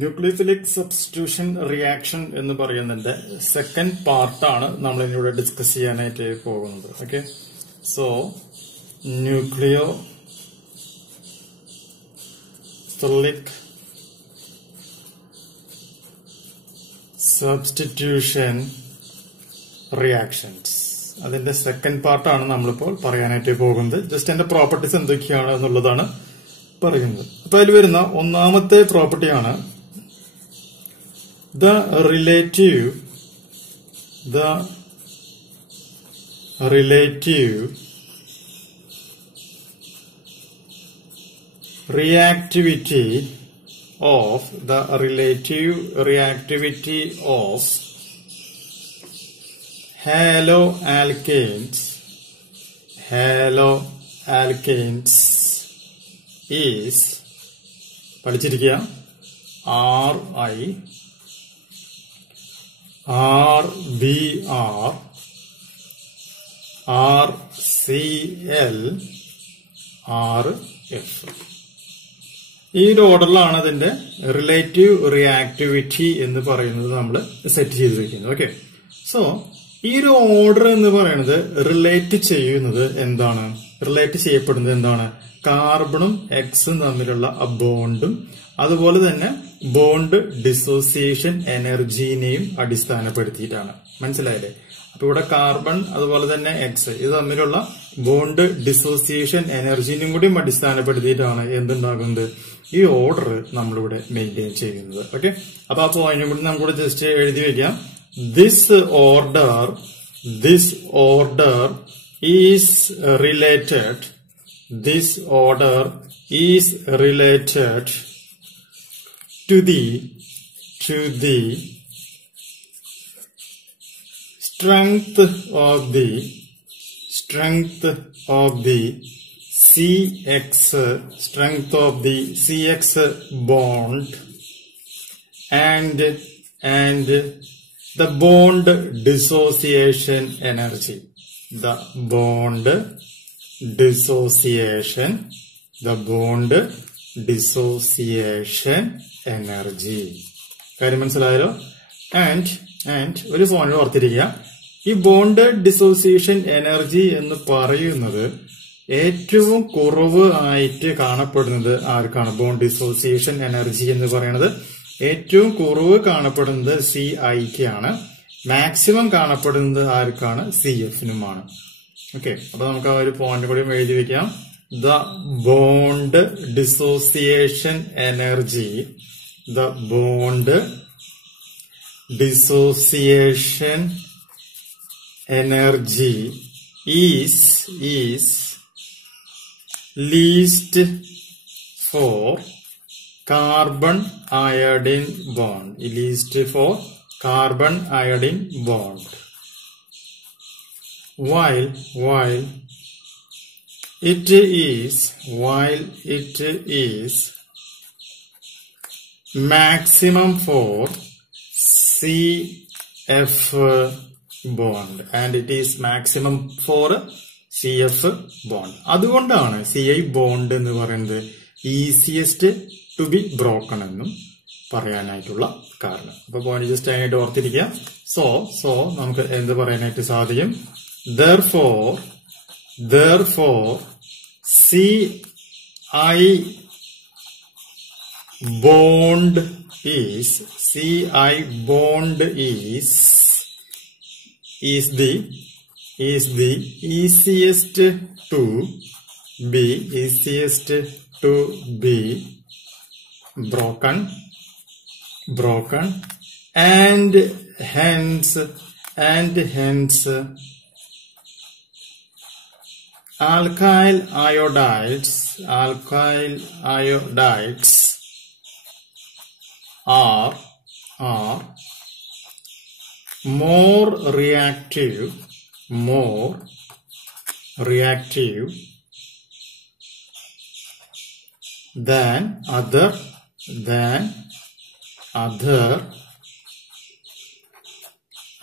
Nucleophilic substitution reaction എന്ന് പറയുന്നതിന്റെ second പാർട്ടാണ് നമ്മൾ ഇന്നിവിടെ ഡിസ്കസ് ചെയ്യാനായിട്ട് പോകുന്നത്. Okay, so nucleophilic substitution reactions അതിന്റെ സെക്കൻഡ് പാർട്ടാണ് നമ്മളിപ്പോൾ പറയാനായിട്ട് പോകുന്നത്. ജസ്റ്റ് അതിന്റെ പ്രോപ്പർട്ടീസ് എന്തൊക്കെയാണ് എന്നുള്ളതാണ് പറയുന്നത്. അപ്പൊ അതിൽ വരുന്ന ഒന്നാമത്തെ പ്രോപ്പർട്ടിയാണ് the relative reactivity of haloalkanes is പഠിച്ചിരിക്കുക RBr RCl RF. ഈ ഒരു ഓർഡറിലാണ് അതിന്റെ റിലേറ്റീവ് റിയാക്ടിവിറ്റി എന്ന് പറയുന്നത് നമ്മൾ സെറ്റ് ചെയ്തിരിക്കുന്നത്. ഓക്കെ, സോ ഈ ഒരു ഓർഡർ എന്ന് പറയുന്നത് റിലേറ്റ് ചെയ്യപ്പെടുന്നത് എന്താണ്? കാർബണും എക്സും തമ്മിലുള്ള ബോണ്ടും അതുപോലെ തന്നെ ബോണ്ട് ഡിസോസിയേഷൻ എനർജീനെയും അടിസ്ഥാനപ്പെടുത്തിയിട്ടാണ്. മനസ്സിലായില്ലേ? അപ്പൊ ഇവിടെ കാർബൺ അതുപോലെ തന്നെ എക്സ് ഇത് തമ്മിലുള്ള ബോണ്ട് ഡിസോസിയേഷൻ എനർജീനും കൂടിയും അടിസ്ഥാനപ്പെടുത്തിയിട്ടാണ് എന്തുണ്ടാകുന്നത്? ഈ ഓർഡർ നമ്മളിവിടെ മെയിൻറ്റെയിൻ ചെയ്യുന്നത്. ഓക്കെ, അപ്പൊ ആ പോയിന്റും കൂടി നമുക്കിവിടെ ജസ്റ്റ് എഴുതി വെക്കാം. This order is related to the strength of the CX bond and the bond dissociation energy. കാര്യം മനസ്സിലായല്ലോ? ആൻഡ് ഒരു ഫോണിൽ ഓർത്തിരിക്കുക, ഈ ബോണ്ട് ഡിസോസിയേഷൻ എനർജി എന്ന് പറയുന്നത് ഏറ്റവും കുറവ് ആയിട്ട് കാണപ്പെടുന്നത് ആർക്കാണ്? ബോണ്ട് ഡിസോസിയേഷൻ എനർജി എന്ന് പറയുന്നത് ഏറ്റവും കുറവ് കാണപ്പെടുന്നത് CIക്കാണ്. മാക്സിമം കാണപ്പെടുന്നത് ആർക്കാണ്? CFനുമാണ്. ഓക്കെ, അപ്പൊ നമുക്ക് ആ ഒരു പോയിന്റ് കൂടി എഴുതി വെക്കാം. The bond dissociation energy is least for carbon iodine bond. While it is maximum for CF bond and it is maximum for CF bond. അതുകൊണ്ടാണ് CI bond എന്ന് പറയുന്നത് ഈസിയസ്റ്റ് ടു ബി ബ്രോക്കൺ എന്നും പറയാനായിട്ടുള്ള കാരണം. അപ്പൊ point just ആയിട്ട് ഓർത്തിരിക്കുക. So നമുക്ക് എന്ത് പറയാനായിട്ട് സാധിക്കും? Therefore, CI bond is the easiest to be broken and hence alkyl iodides are more reactive than other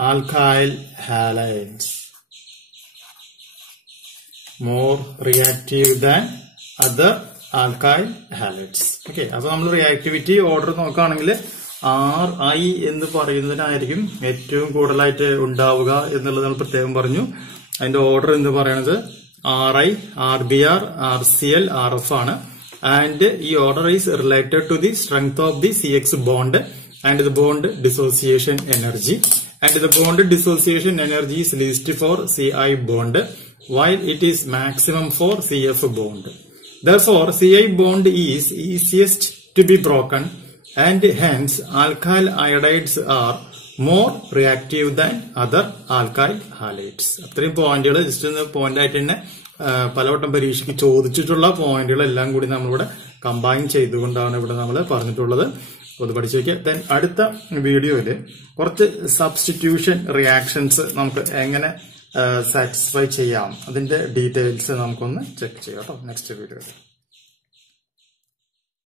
alkyl halides. More reactive than other alkyl halides. Okay, അപ്പൊ നമ്മൾ റിയാക്ടിവിറ്റി ഓർഡർ നോക്കുകയാണെങ്കിൽ RI എന്ന് പറയുന്നതിനായിരിക്കും ഏറ്റവും കൂടുതലായിട്ട് ഉണ്ടാവുക എന്നുള്ളത് നമ്മൾ പ്രത്യേകം പറഞ്ഞു. അതിന്റെ ഓർഡർ എന്ന് പറയുന്നത് RI, RBr, RCl, RF ആണ്. ആൻഡ് ഈ order is related to the strength of the CX bond and the bond dissociation energy, and the bond dissociation energy is least for Ci bond while it is maximum for CF bond. Therefore, Ci bond is easiest to be broken and hence alkyl iodides are more reactive than other alkyl halides. അത്രയും പോയിന്റുകൾ just point ആയിട്ട് തന്നെ പലവട്ടം പരീക്ഷയ്ക്ക് ചോദിച്ചിട്ടുള്ള പോയിന്റുകളെല്ലാം കൂടി നമ്മളിവിടെ കമ്പൈൻ ചെയ്തുകൊണ്ടാണ് ഇവിടെ നമ്മൾ പറഞ്ഞിട്ടുള്ളത്. അത് പഠിച്ചു വയ്ക്കുക. ദെൻ അടുത്ത വീഡിയോയിൽ കുറച്ച് സബ്സ്റ്റിറ്റ്യൂഷൻ റിയാക്ഷൻസ് നമുക്ക് എങ്ങനെ സാറ്റിസ്ഫൈ ചെയ്യാം അതിന്റെ ഡീറ്റെയിൽസ് നമുക്കൊന്ന് ചെക്ക് ചെയ്യാം കേട്ടോ നെക്സ്റ്റ് വീഡിയോയിൽ.